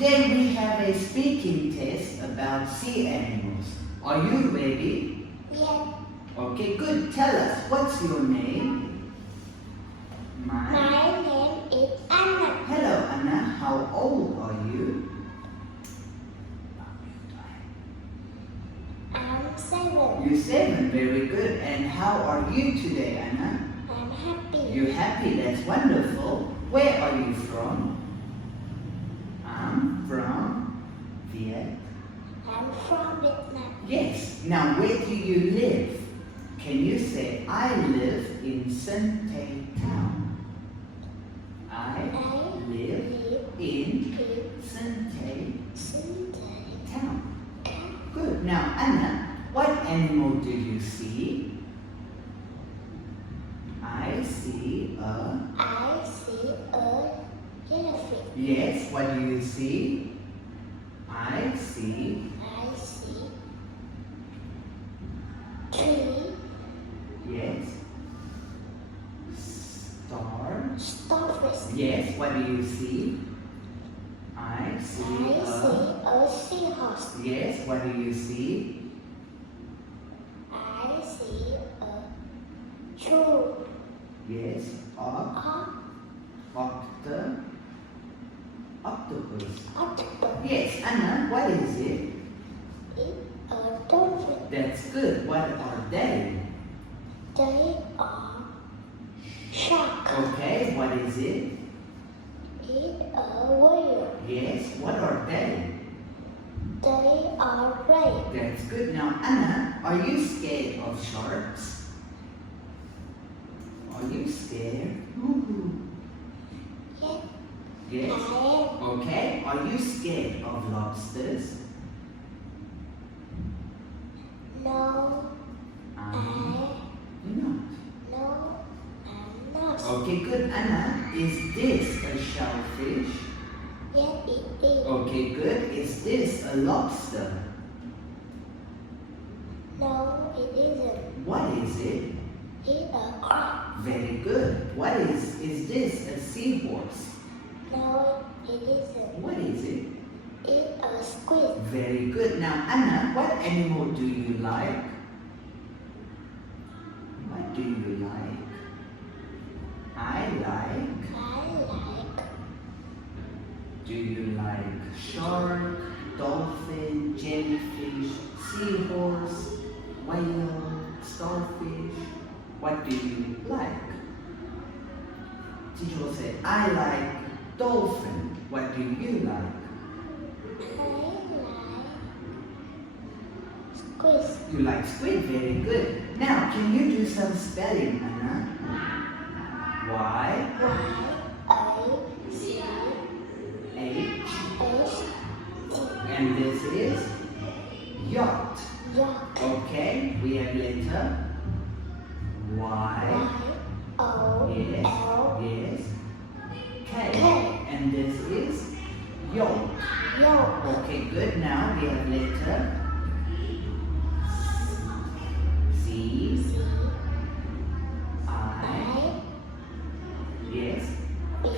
Today we have a speaking test about sea animals. Are you ready? Yeah. Okay, good. Tell us, what's your name? My name is Anna. Hello, Anna. How old are you? I'm 7. You're 7. Very good. And how are you today, Anna? I'm happy. You're happy. That's wonderful. Where are you from? I'm from Vietnam. I'm from Vietnam. Yes. Now, where do you live? Can you say, I live in Sơn Tây Town? I live in Sơn Tây Town. Good. Now, Anna, what animal do you see? I see a... I see a jellyfish. Yes, what do you see? I see... I see tree. Yes. Starfish. Yes, what do you see? I see a seahorse. Yes, what do you see? I see a true. Yes, octopus. Octopus. Yes, Anna, what is it? It's a dolphin. That's good. What are they? They are shark. Okay, what is it? It's a whale. Yes, what are they? They are red. That's good. Now, Anna, are you scared of sharks? Are you scared? Yes, Yes. I am. Okay. Are you scared of lobsters? No, You're not. no, I'm not. Okay, good. Anna, is this a shellfish? Yes, it is. Okay, good. Is this a lobster? No, it isn't. What is it? It's a crab. Very good. What is this a seahorse? No, it isn't. What is it? It's a squid. Very good. Now, Anna, what animal do you like? What do you like? I like. Do you like shark, dolphin, jellyfish, seahorse, whale, starfish? What do you like? Teacher will say, I like dolphin. What do you like? I like squid. You like squid, very good. Now, can you do some spelling, Anna? Y, Y-A-C-H-T. H, and this is yacht. Yacht. Okay, we have letter Y, yes, Y-O-L. yes, K, K. and this is yolk. Yolk. Okay, good. Now we have letter C, I, I. yes, P,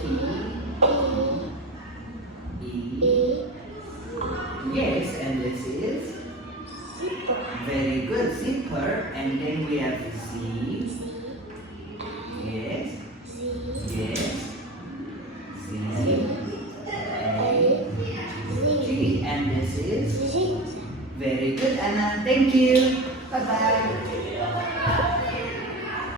E, E. yes, and this is Zipper. very good, zipper, and then we have Z, yes, yes, Z, A, G, and this is Z. very good, Anna. Thank you. Bye bye.